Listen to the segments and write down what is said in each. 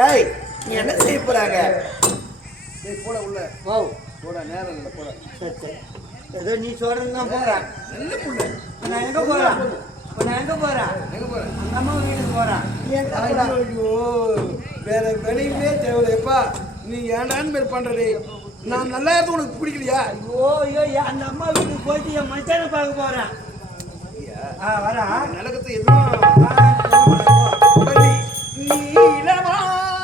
ஏய் நீ என்ன செய்ய போறாங்க? போட உள்ள ஓ போட நேரம் இல்லை போட. சரி சரி ஏதோ நீ சொல்றது தான் போறேன். நல்ல புள்ள. நான் எங்க போறேன்? நான் எங்க போறேன்? எங்க போற? அந்த அம்மா வீட்டுக்கு போறேன். நீ எங்க போற? ஐயோ வேற வெளியவே தேவையில்லைப்பா. நீ ஏன்டான்னு பேர் பண்றதே. நான் நல்லா இருந்து உனக்கு பிடிக்கலையா? ஐயோ ஐயோ அந்த அம்மா வீட்டுக்கு போயிட்டு என் மச்சானை பார்க்க போறேன். வரா நிலக்கத்தை எதுவும் நீளமான போதே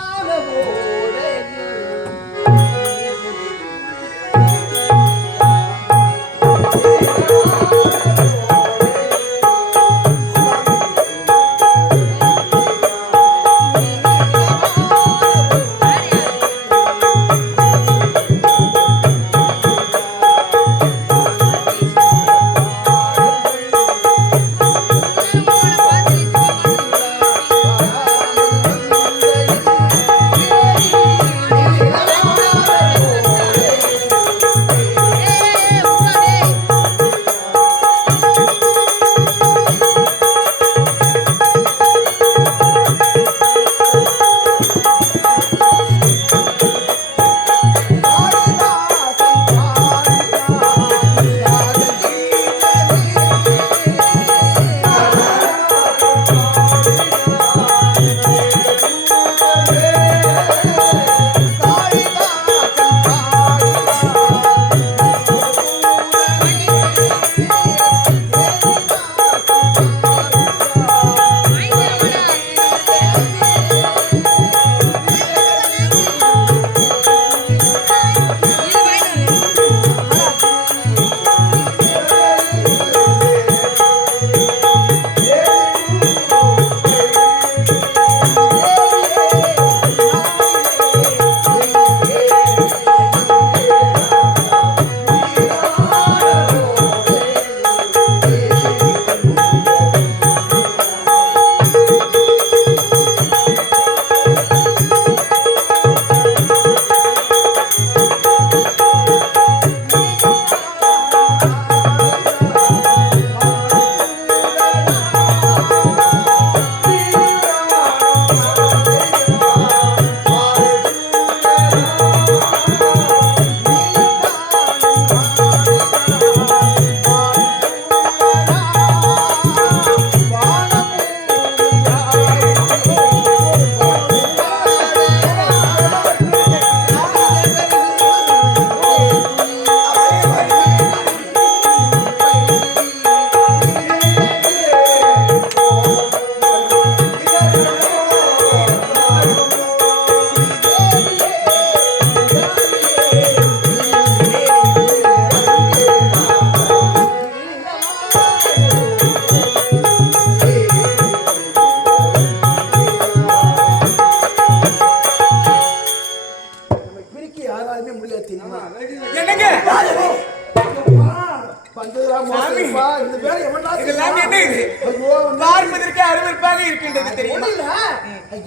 பார்ப்பதற்கு அருவருப்பாக இருக்கின்றது தெரியுமா?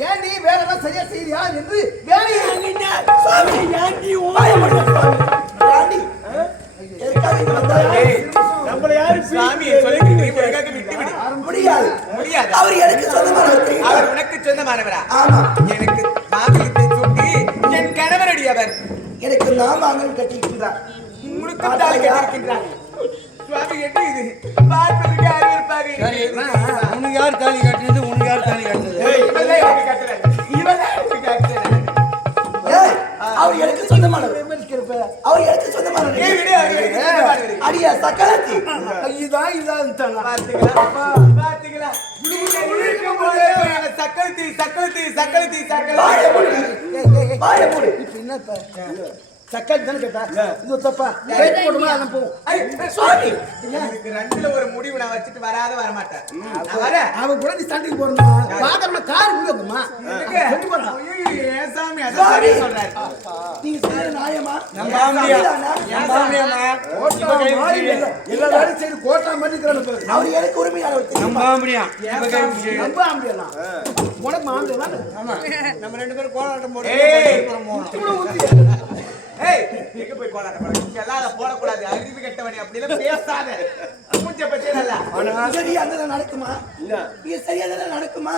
ஏன் நீ வேலையெல்லாம் சரியா செய்யறியா என்று வேலையை அவர் எனக்கு சொந்தமானவர். அவர் உனக்கு சொந்தமானவரா? எனக்கு மாங்கல்யத்தை சூட்டி என் கணவரடி அவர். எனக்கு நான் மாங்கல் கட்டியிருக்கின்றார். உங்களுக்கு தாலி கட்டியிருக்கின்றார். சுவாமி என்ன இது? பார்ப்பதற்கு அருவருப்பாக இருக்கிறது. உனக்கு யார் தாலி கட்டினது? உனக்கு யார் தாலி கட்டினது? அவர் எனக்கு சொந்தமானவர். அவர் எனக்கு சொந்தமானவர். அடியா சக்கலத்தி இதுதான் இதான் பாத்தீங்களா? சக்கலத்தி சக்கலத்தி சக்கலத்தி சக்கல் தானே கேட்டா? இது தப்பா? போடுமா அதான் போகும். சாரி இதுக்கு ரெண்டுல ஒரு முடிவு நான் வச்சுட்டு வராத வரமாட்டேன். நான் வரேன். அவன் கூட நீ சண்டைக்கு போறா பாதம்னா கார் உள்ளதுமா ஏன் சாமி அத சரியா சொல்றாரு. நீங்க செய்யற நியாயமா? எல்லா வேலையும் செய்து கோட்டா மதிக்கிறானு பாரு. அவர் எனக்கு உரிமையாளர். உனக்கு மாம்பியா? நம்ம ரெண்டு பேரும் கோலாட்டம் போடுறோம். ஏய் எங்க போய் கோலாட்ட போற எல்லார போடக்கூடாது அறிவு கெட்டவனே அப்படி எல்லாம் பேசாத மூஞ்ச பச்சே நல்லா சரி அந்த நடக்குமா இல்ல இது சரியா நடக்குமா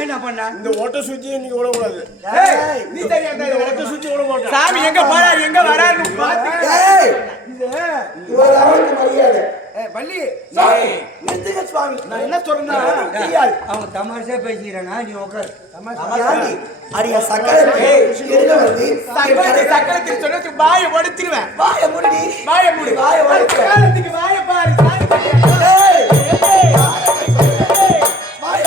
என்ன பண்ணா இந்த ஓட்ட சுத்தி நீங்க விட கூடாது ஏய் நீ சரியா இந்த ஓட்ட சுத்தி விட மாட்டேன் சாமி எங்க போறாரு எங்க வராரு பாத்து ஏய் இது ஒரு அவருக்கு மரியாதை ஏய் வள்ளி நிறுத்துங்க சுவாமி நான் என்ன சொல்றேன்னா அவங்க தமாஷா பேசிக்கிறாங்க நீ உட்கார் தமாஷா அடியா சக்கரை எங்க வந்து சக்கரத்துக்கு சொன்னது வாயை உடைச்சிருவேன் வாய மூடி வாயை மூடி வாயை உடைச்சு. சக்கரத்துக்கு வாயை பாரு ஏய் வாய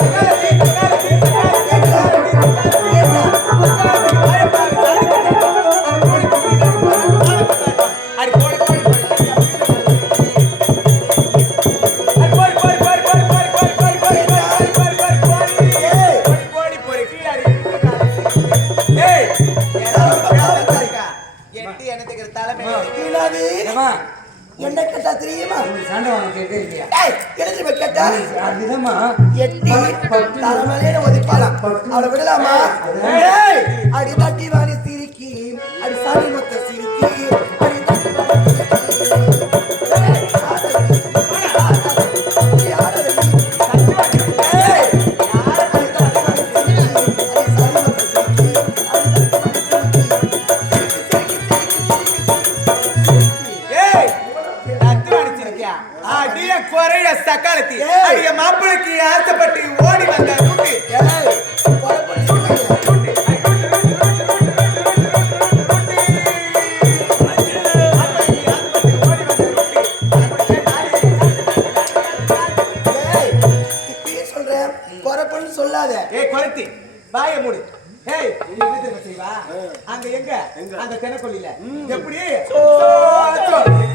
என்ன கேட்டா தெரியுமா சண்டை வாங்க கேட்க ஏய் எழுதி போய் கேட்டா அதுதாம்மா எட்டி தலைமையில ஒதுப்பாலாம் அவளை விடலாமா ஏய் அடி தட்டி வாடி சிரிக்கி அடி சாடி மொத்த சிரிக்கி அடி தட்டி வாடி சிரிக்கி ஏய் யாரது ஏய் யாரது அடி தட்டி வாடி சிரிக்கி அடி சாடி மொத்த சிரிக்கி ஏய் நத்து அடிச்சிருக்கியா அடிய குறைய சக்காலத்தி அடிய மாப்பிளைக்கு ஆசைப்பட்டு ஓடி வந்த கூட்டி ஏய் கொலை பண்ணி ஏய் இப்பயே சொல்றேன் கொரப்பன்னு சொல்லாத ஏய் குறைத்தி வாயை மூடு ஏய் நீ என்ன தெரியுமா செய்வா அங்க எங்க அந்த தெனக்கொல்லில எப்படி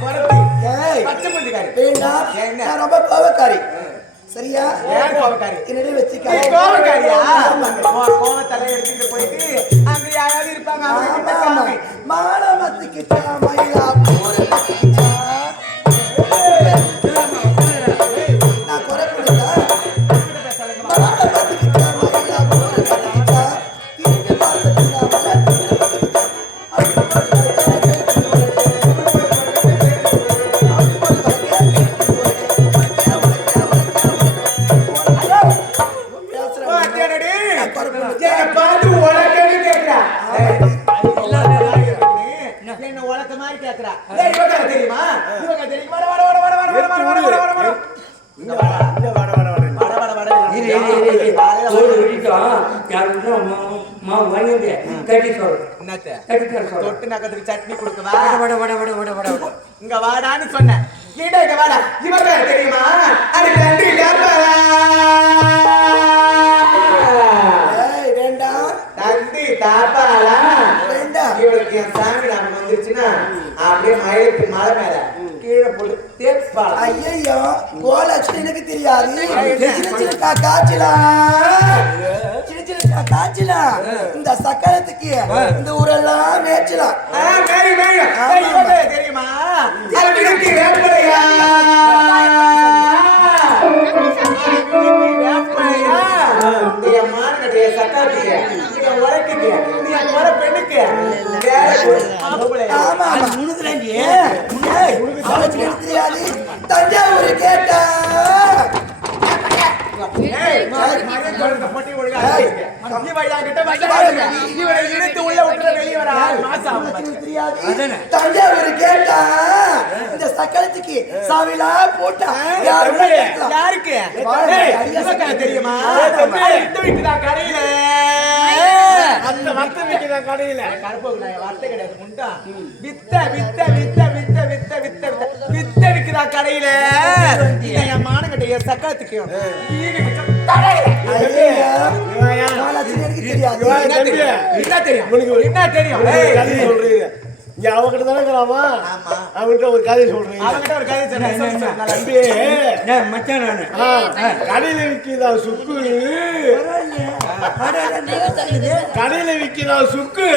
குறைத்தி ஏய் பச்சை முந்திக்காரி வேண்டாம் என்ன? நான் ரொம்ப கோவக்காரி சரியா ஏன் கோவக்காரி என்னடி நீ வச்சுக்க கோவக்காரியா கோவத்தலை எடுத்துட்டு போயிட்டு அங்க யாராவது இருப்பாங்க அவங்க கிட்ட காமி மானமத்துக்கிட்டா மயிலா பூரத்துக்கிட்டா நான் குறை கொடுத்தா மானமத்துக்கிட்டா மயிலா பூரத்துக்கிட்டா திரும்பி பார்த்துக்கிட்டா என்ன உலக்க மாதிரி கேக்குறா இவங்க தெரியுமா இவங்க தெரியுமா வட வட வட வட வட வட வட வட வட இங்க வட வட வட வட தொட்டு நகத்துக்கு சட்னி கொடுக்கவா இங்க வாடான்னு சொன்னேன் இங்க வாடா இவங்க தெரியுமா அது நன்றி வேண்டாம் தந்தி தாப்பாலா வேண்டாம் இவளுக்கு என் சாமி ஞாபகம் வந்துருச்சுன்னா அப்படியே மயிலுக்கு மலை மேல கீழே போட்டு தேப்பாளா ஐயோ கோலட்சணம் எனக்கு தெரியாது சின்ன சின்ன காய்ச்சலா சின்ன சின்ன காய்ச்சலா இந்த சக்கரத்துக்கு இந்த ஊரெல்லாம் மேய்ச்சலாம் மேரி மேரி இவங்க தெரியுமா அவளுக்கு வேப்பலையா வேப்பலையா என் மானகடைய சக்காத்திய என் உலக்கிக்க என் குறை பெண்ணுக்கு ஆமா ஆமா முழுதுலேண்டி கோலட்சணம் எனக்கு தெரியாது தஞ்சாவூர் கேட்டா தஞ்சாவூர் கேட்டா இந்த சக்கரத்துக்கு சாவிலா போட்டா யாருக்கு தெரியுமா இந்த வீட்டுதான் கடையில அந்த வர்த்தம் வைக்கிற கடையில கருப்பு வார்த்தை கிடையாது முண்டா வித்த வித்த வித்த வித்த வித்த வித்த வித்த விக்கிற கடையில என் மானகடைய சக்கரத்துக்கு எனக்கு தெரியாது என்ன தெரியும் இங்க அவகிட்ட தானே இருக்கிறாமா அவன்கிட்ட ஒரு கதை சொல்றீங்க அவங்கிட்ட ஒரு கதை சொன்னேன் தம்பி மச்சான் நானு கடையில விற்கிறா சுக்கு கடையில விற்கிறா சுக்கு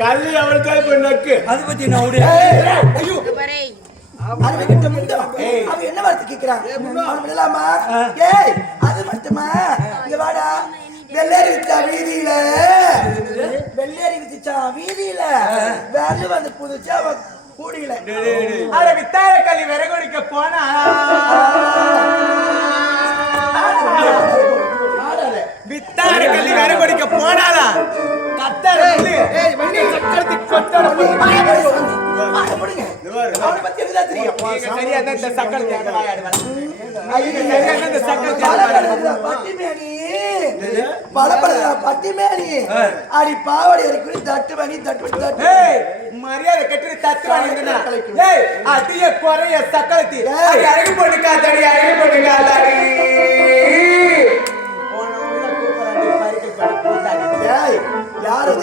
கல்லி அவள் தான் இப்ப நக்கு அதை பத்தி நான் விடு ஐயோ அவன் என்ன வார்த்தை கேட்கிறான் அவன் விடலாமா ஏய் அது மட்டுமா இங்க வாடா வெள்ளேரி வித்த வீதியில வெள்ளேரி வித்து குதிச்சான் வீதியில வேலை வந்து குதிச்சா அவ கூடியில அட வித்தார கல்வி விறகுடிக்க போனா வித்தார கல்வி விறகுடிக்க போனாலா கத்தார ஏய் வண்டி சக்கரத்து கொத்தட அவனை பத்தி எனக்கு தான் தெரியும். சரியா தான் இந்த சக்கரத்தை ஆடுவாங்க பட்டிமேனி அடி பாவடி இருக்கு தட்டு பண்ணி தட்டு தட்டு மரியாதை கட்டி தத்துவாங்க அடிய குறைய சக்கரத்தி அழகு போட்டு காத்தாடி அழகு போட்டு காத்தாடி யாரு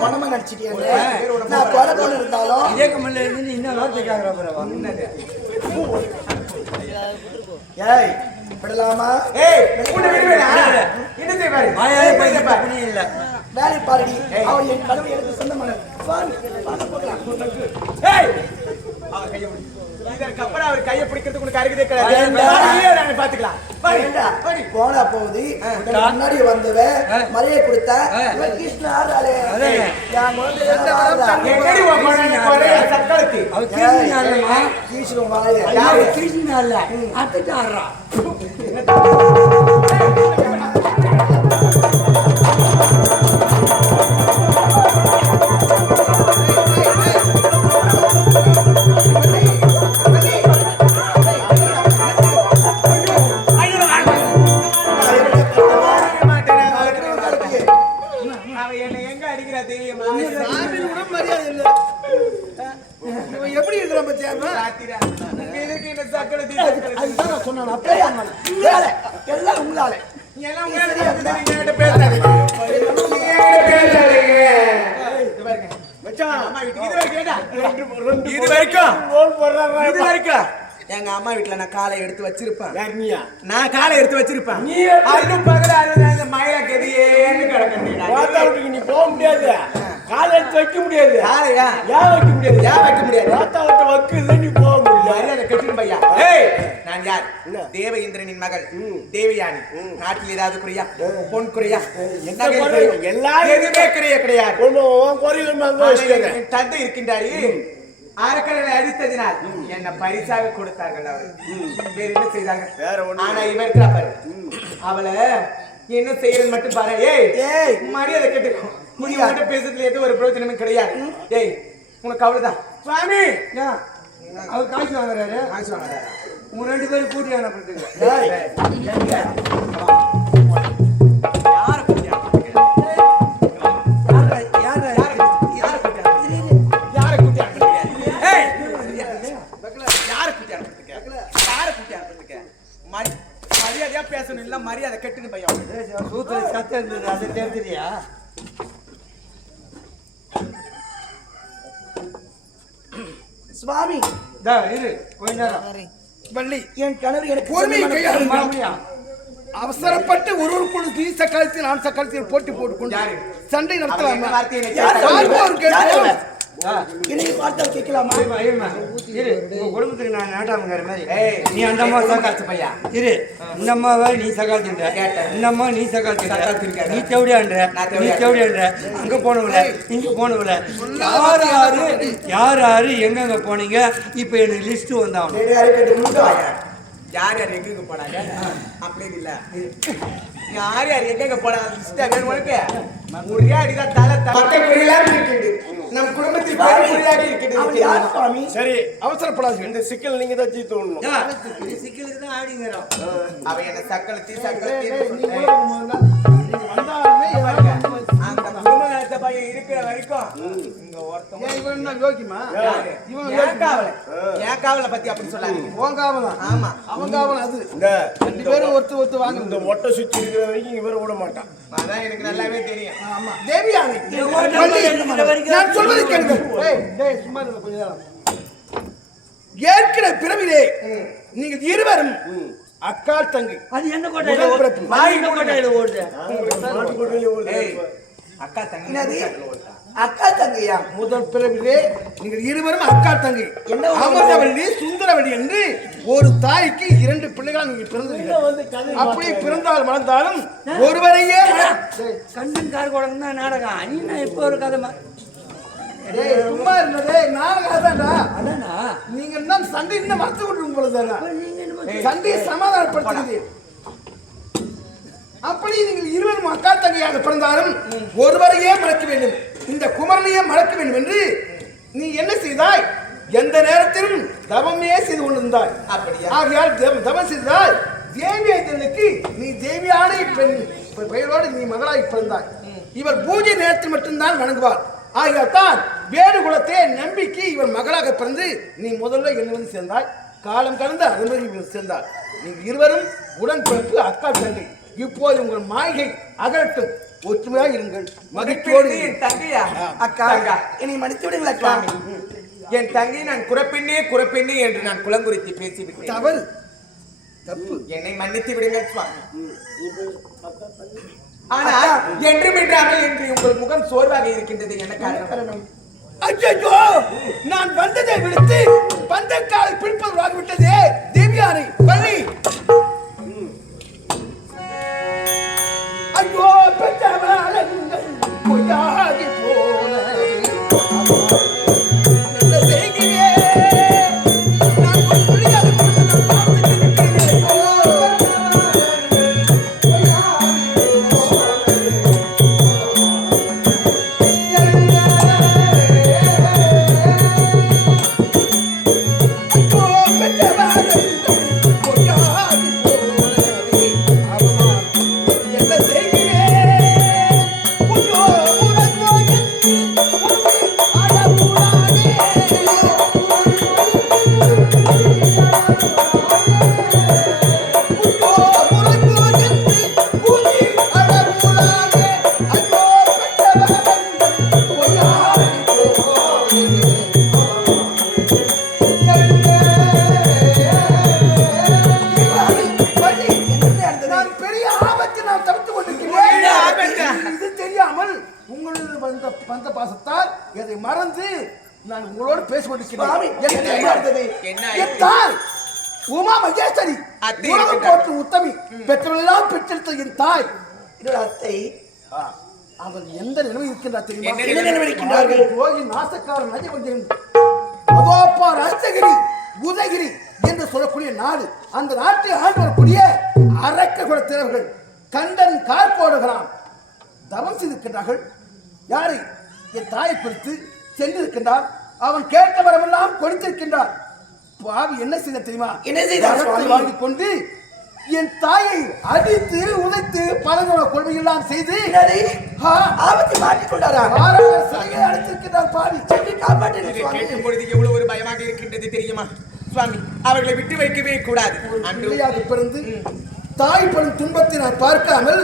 மனமா நடிச்சிட்டீங்க நான் கொலை கொண்டு இருந்தாலும் இதே கம்மல்ல இருந்து இன்னும் வார்த்தை கேட்கறா ஏய் விடலாமா ஏய் உன்னை விடுவேனா என்ன செய்வாரு வாயாலே போய் பண்ணி இல்ல வேலை பாருடி அவன் என் கடவுள் எனக்கு சொந்தமான ஏய் அவர் கையை பிடி இதற்கு அப்புறம் அவர் கையை பிடிக்கிறது உங்களுக்கு அருகதே கிடையாது நாங்க பாத்துக்கலாம் போனா போகுது முன்னாடி வந்தவ மரியாதை கொடுத்தா கிருஷ்ண ஆறாளே எங்கடி போன சக்கரத்தி அவர் கிருஷ்ணன் ஆடுறா கிருஷ்ணன் வாழைய யாரு கிருஷ்ணன் ஆடல அத்தட்ட ஆடுறா எப்படி இருக்கிறோம் பத்தியா எல்லாம் உங்களால எங்க அம்மா வீட்டுல நான் காலை எடுத்து வச்சிருப்பேன் நான் காலை எடுத்து வச்சிருப்பேன் இன்னும் பகல மயிலா கதியேன்னு கிடக்கு நீ போக முடியாது காலை எடுத்து வைக்க முடியாது காலையா ஏன் வைக்க முடியாது ஏன் வைக்க முடியாது வாத்தாவட்ட வக்கு இல்லை நீ போக முடியாது மரியாதை கட்டிடும் பையா ஏய் நான் யார் தேவ இந்திரனின் மகள் தேவயானி நாட்டில் ஏதாவது குறையா பொன் குறையா எல்லாரும் எதுவுமே கிடையாது தந்தை இருக்கின்றாரு அரக்கனை அடித்ததினால் என்ன பரிசாக கொடுத்தார்கள் அவர் வேற என்ன செய்தாங்க ஆனா இவன் இருக்கிறா பாரு அவளை என்ன செய்யறது மட்டும் பாரு ஏய் மரியாதை கேட்டுக்கோ முடியாத பேசுறதுல எதுவும் ஒரு பிரயோஜனமும் கிடையாது ஏய் உனக்கு அவ்வளவுதான் சுவாமி அவர் காசு வாங்குறாரு காசு வாங்குறாரா உங்க ரெண்டு பேரும் கூட்டி அனுப்பிட்டுங்க மரியாதையா பேசணும் இல்ல மரியாதை கெட்டுன்னு பையன் சூத்திர சத்தம் இருந்தது அதை தெரிஞ்சியா சுவாமி இரு கொஞ்ச நேரம் வள்ளி என் கணவர் எனக்கு பொறுமையை கையாளுங்க. மாமியா அவசரப்பட்டு ஒருவருக்குள் நீ சக்காலத்தில் நான் சக்காலத்தில் போட்டி போட்டுக்கொண்டு சண்டை நடத்தலாமா இன்னைக்கு வார்த்தை கேட்கலாமா இரு உங்க குடும்பத்துக்கு நான் நாட்டாமங்கிற மாதிரி ஏய், நீ அந்த அம்மா சக்காலத்து பையா. இரு இந்த அம்மாவை நீ சகாலத்துன்ற கேட்டேன். இந்த அம்மா நீ சகாலத்துன்ற சகாலத்துன்னு நீ செவடியான்ற நான் நீ செவடியா. செவடியான்ற அங்க போனவல இங்க போனவல யார் யாரு எங்கெங்க போனீங்க இப்ப எனக்கு லிஸ்ட் வந்தாகணும் யார் யார் எங்க போனாங்க அப்படி இல்ல யார் யார் எங்க போனாங்க லிஸ்டா வேணும் உனக்கு ஒரே அடிதான் தலை நம் குடும்பத்தில் பெருமையாக இருக்கிறது. சரி அவசரப்படாது இந்த சிக்கல் நீங்க தான் தீர்த்து விடணும். சிக்கலுக்கு தான் ஆடிங்கிறோம் அவ என்ன சக்களத்தி சக்களத்தி அந்த குடும்ப நடத்த பையன் இருக்கிற வரைக்கும் இங்க ஒருத்தவங்க இவன் என்ன யோகிமா யாரு? என் காவலை. என் காவலை பத்தி அப்படி சொல்லாதீங்க. உன் காவலாம் ஆமா அவன் காவல் அது இந்த ரெண்டு பேரும் ஒருத்து வாங்க இந்த ஒட்டை சுத்தி இருக்கிற வரைக்கும் இவரை விட மாட்டான். அதான் எனக்கு நல்லாவே தெரியும். ஆமா தேவியானி நான் சொல்வதை கேளுங்க. டேய் சும்மா இருங்க கொஞ்ச நேரம். ஏற்கனவே பிறவிலே நீங்கள் இருவரும் அக்கா தங்கி அது என்ன முதல் பிறப்பு. கோட்டையில ஓடுது நாட்டுக்கோட்டையிலே ஒரு ஏய், அக்கா தங்கி என்னது? அக்கா தங்கையா முதல் பிறவிலே நீங்கள் இருவரும் அக்கா தங்கி என்ன ஒரு அமர்ந்தவள்ளி சுந்தரவள்ளி என்று ஒரு தாய்க்கு 2 பிள்ளைகள் நீங்க பிறந்தீங்க. அப்படி பிறந்தால் வளர்ந்தாலும் ஒருவரையே கண்ணன் கார் குழந்தை தான் நாடகம் அண்ணா இப்போ ஒரு கதை டேய், சும்மா இருந்ததே நாடகாதான்டா. அதானா நீங்க என்ன சண்டை இன்னும் மறந்து விட்டு போலதானா நீங்க என்ன சண்டையை சமாதானப்படுத்துறது. அப்படி நீங்கள் இருவரும் அக்கா தங்கையாக பிறந்தாலும் ஒருவரையே மறக்க வேண்டும், இந்த குமரனையே மறக்க வேண்டும் என்று நீ என்ன செய்தாய்? எந்த நேரத்திலும் தவமே செய்து கொண்டிருந்தாய். அப்படியா? ஆகையால் தவம் செய்தால் தேவியனுக்கு நீ தேவியான பெண் பெயரோடு நீ மகளாய் பிறந்தாய். இவர் பூஜை நேரத்தில் மட்டும்தான் வணங்குவார். ஆகையால் தான் வேறு குலத்தை நம்பிக்கை இவர் மகளாக பிறந்து நீ முதல்ல என்ன வந்து சேர்ந்தாய். காலம் கடந்து அதன்படி சேர்ந்தார். நீங்கள் இருவரும் உடன்பிறப்பு அக்கா தங்கை. இப்போது உங்கள் மாய்கை அகலட்டும், ஒற்றுமையாக இருங்கள், மகிழ்ச்சியோடு என் தங்கையா? அக்கா தங்கா, என்னை மன்னித்து விடுங்கள் அக்கா. என் தங்கை நான் குறப்பெண்ணே குறப்பெண்ணே என்று நான் குலங்குறித்து பேசிவிட்டேன். தவறு, தப்பு. என்னை மன்னித்து விடுங்கள் சுவாமி. ஆனால் என்றும் என்றாமல் என்று உங்கள் முகம் சோர்வாக இருக்கின்றது. என்ன காரணம்? அச்சோ, நான் வந்ததை விடுத்து பந்தக்காலை பிடிப்பதாகிவிட்டதே. தேவியாரை பள்ளி ஐயோ பெற்றவர்கள் பொய்யாகி போனது. என்ன செய்கிறேன்? நான் ஒரு புள்ளியாக கொடுத்து நான் பார்த்துட்டிருக்கிறேன். மறந்து நான் உங்களோடு பேசிக்கொண்டிருக்கிறேன். உமா மகேஸ்வரி உலகம் போற்று உத்தமி பெற்றவெல்லாம் பெற்றெடுத்த என் தாய் அத்தை அவன் எந்த நிலைமை இருக்கின்றார் தெரியுமா? என்ன நிலைமை இருக்கின்றார்கள்? போய் நாசக்காரன் நஜபஞ்சன் அதோப்பா ராஜகிரி உதகிரி என்று சொல்லக்கூடிய நாடு. அந்த நாட்டை ஆண்டு வரக்கூடிய அரக்க குல தேவர்கள் கண்டன் கார்கோடுகிறான் தவம் செய்திருக்கின்றார்கள். யாரை? என் தாயை குறித்து சென்றிருக்கின்றார். அவன் கேட்ட வரமெல்லாம் கொடுத்திருக்கின்றார். பாவி என்ன செய்த தெரியுமா? என்ன செய்தார்? வாங்கி கொண்டு என் தாயை அடித்து உதைத்து பலதோட கொள்கையெல்லாம் செய்து ஆபத்தை மாட்டிக் கொண்டாரா? சிறையை அடைத்திருக்கிறார். பாவி சென்று காப்பாற்று. கேட்கும் பொழுது எவ்வளவு ஒரு பயமாக இருக்கின்றது தெரியுமா சுவாமி? அவர்களை விட்டு வைக்கவே கூடாது. பிள்ளையாக பிறந்து தாய் படும் துன்பத்தை நான் பார்க்காமல்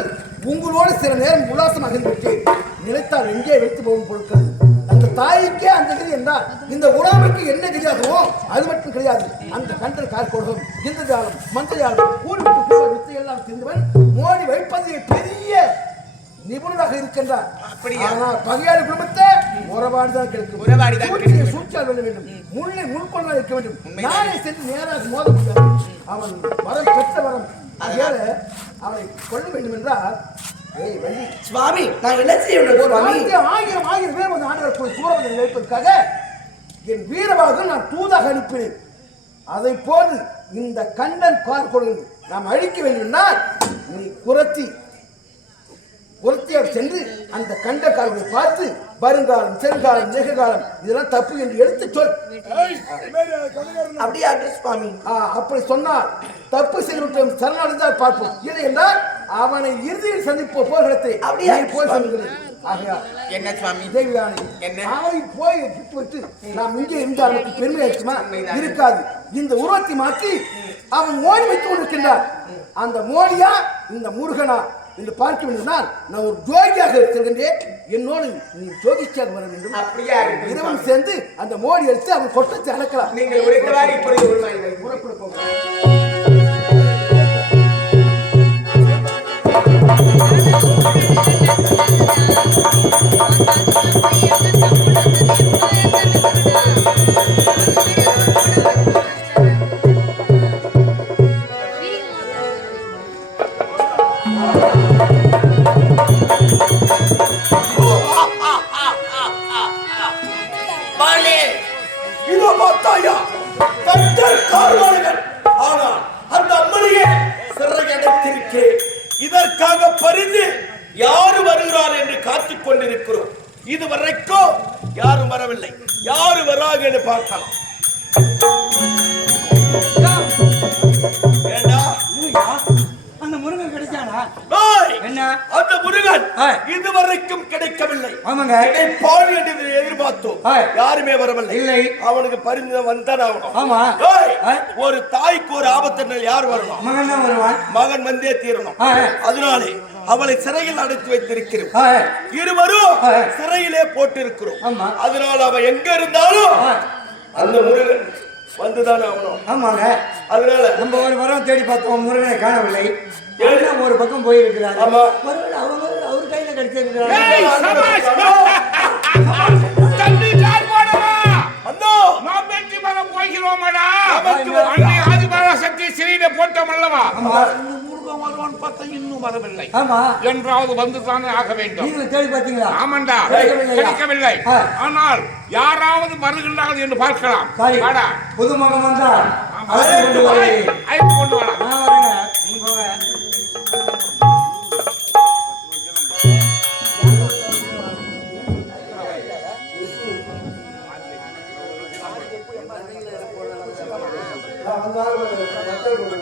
உங்களோடு சில நேரம் உல்லாசமாக விட்டேன். நினைத்தால் எங்கே வைத்து போகும் பொருட்கள் அந்த தாய்க்கே அந்த கதி என்றால் இந்த உணவுக்கு என்ன கதியாகவோ அது மட்டும் கிடையாது. அந்த கண்டல் கார்கோடம் இந்த காலம் மந்திரியாளர் ஊர் விட்டு கூட வித்தை எல்லாம் தெரிந்தவன் மோடி வைப்பதில் பெரிய நிபுணராக இருக்கின்றார். ஆனால் பகையாளி குடும்பத்தை உறவாடிதான் கிடைக்கும். சூழ்ச்சியால் வெல்ல வேண்டும். முள்ளை முள்கொள்ள இருக்க வேண்டும். நானே சென்று நேராக மோத முடியாது. அவன் வரம் பெற்ற வரம். ஆகையால அவனை கொள்ள வேண்டும் என்றால் சுவாமி நான் என்ன செய்ய வேண்டும்? ஆயிரம் பேர் வந்து ஆண்டவர் சூரபதியை வைப்பதற்காக என் வீரவாக நான் தூதாக அனுப்பினேன். அதை போன்று இந்த கண்டன் கார்கோடு நாம் அழிக்க வேண்டும் என்றால் நீ குரத்தியார் சென்று அந்த கண்ட கால்களை பார்த்து வருங்காலம் செருகாலம் நிகழ்காலம் இதெல்லாம் தப்பு என்று எடுத்து சொல். அப்படியே சுவாமி அப்படி சொன்னால் தப்பு செய்து சரணடைந்தால் பார்ப்போம். இல்லை என்றால் அவனை இறுதியில் சந்திப்போம் போர்க்களத்தை. அப்படியே போய் சொல்லுங்கள். ஆகையால் என்ன சுவாமி தேவியானி அவனை போய் விட்டு நாம் இங்கே இருந்தால் நமக்கு பெருமை இருக்குமா? இருக்காது. இந்த உருவத்தை மாற்றி அவன் மோடி வைத்துக் கொண்டிருக்கின்றான். அந்த மோடியா இந்த முருகனா என்று பார்க்க வேண்டும்னால் நான் ஒரு ஜோகியாக இருக்கின்றேன். என்னோடு நீ ஜோகிச்சாக வர வேண்டும். இரவும் சேர்ந்து அந்த மோடி எடுத்து அவன் கொட்டத்தை அடக்கலாம். நீங்கள் உரைத்தவாறு இப்பொழுது புறப்பட போக மாறுவார்கள். ஆனால் அந்த அம்மனையே சிறை அடைத்திருக்கிறேன். இதற்காக பரிந்து யாரு வருகிறார் என்று காத்துக் கொண்டிருக்கிறோம். இதுவரைக்கும் யாரும் வரவில்லை. யாரு வராங்க என்று பார்க்கலாம். ஏண்டா அந்த முருகன் கிடைச்சானா? டேய், என்ன? அந்த முருகன் ஆ. இதுவரைக்கும் கிடைக்கவில்லை. ஆமாங்க. கிடைப்பான் என்று எதிர்பார்த்தோம். ஆ. யாருமே வரவில்லை. இல்லை. அவனுக்கு பரிந்து வந்தான் ஆகணும். ஆமா. டேய், ஆ. ஒரு தாய்க்கு ஒரு ஆபத்து யார் வரணும்? மகன் தான் வருவான். மகன் வந்தே தீரணும். ஆ. அதனாலே அவளை சிறையில் அடைத்து வைத்திருக்கிறோம். ஆ, இருவரும் ஆ. சிறையிலே போட்டிருக்கிறோம். ஆமா. அதனால அவன் எங்க இருந்தாலும் ஆ. அந்த முருகன் வந்துதான் ஆகணும். ஆமாங்க. அதனால நம்ம ஒரு வாரம் தேடி பார்த்தோம், முருகனை காணவில்லை. ஏழு. எல்லாம் ஒரு பக்கம் போயிருக்கிறார். ஆமா. ஒருவேளை அவங்க அவர் கையில கிடைச்சிருக்கிறார். தண்ணி கால் போடவா? அண்ணா, நாம் வெற்றி பெற போகிறோமடா. நமக்கு வெற்றி. அன்னை ஆதிபரா சக்தி சிறையிலே போட்டோம் அல்லவா? ஆமா. இந்த முருகன் வருவான் பார்த்தா இன்னும் வரவில்லை. ஆமா. என்றாவது வந்து தானே ஆக வேண்டும். நீங்களும் தேடி பார்த்தீங்களா? ஆமாண்டா, கிடைக்கவில்லையா? கிடைக்கவில்லை. ஆ. ஆனால் யாராவது வருகின்றார்கள் என்று பார்க்கலாம். சரி. வாடா. புது மகன் வந்தார். ஆமா. அழைத்து கொண்டு வருகிறேன். அழைத்து கொண்டு வாடா. நான் வரேங்க. நீ போங்க. வந்தாலும்